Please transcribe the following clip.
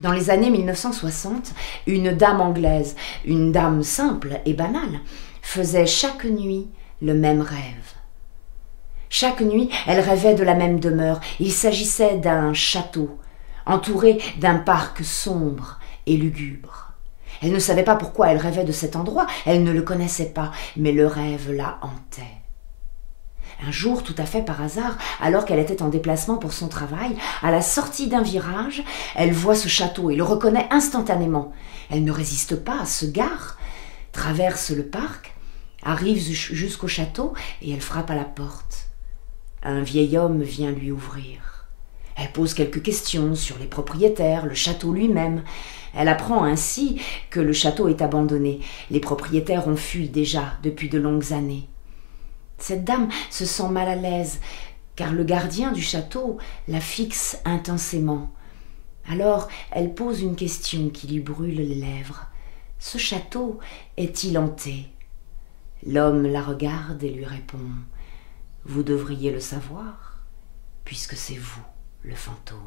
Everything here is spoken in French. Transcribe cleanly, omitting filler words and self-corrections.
Dans les années 1960, une dame anglaise, une dame simple et banale, faisait chaque nuit le même rêve. Chaque nuit, elle rêvait de la même demeure. Il s'agissait d'un château, entouré d'un parc sombre et lugubre. Elle ne savait pas pourquoi elle rêvait de cet endroit, elle ne le connaissait pas, mais le rêve la hantait. Un jour, tout à fait par hasard, alors qu'elle était en déplacement pour son travail, à la sortie d'un virage, elle voit ce château et le reconnaît instantanément. Elle ne résiste pas, se gare, traverse le parc, arrive jusqu'au château et elle frappe à la porte. Un vieil homme vient lui ouvrir. Elle pose quelques questions sur les propriétaires, le château lui-même. Elle apprend ainsi que le château est abandonné. Les propriétaires ont fui déjà depuis de longues années. Cette dame se sent mal à l'aise, car le gardien du château la fixe intensément. Alors, elle pose une question qui lui brûle les lèvres. Ce château est-il hanté ? L'homme la regarde et lui répond « Vous devriez le savoir, puisque c'est vous, le fantôme. »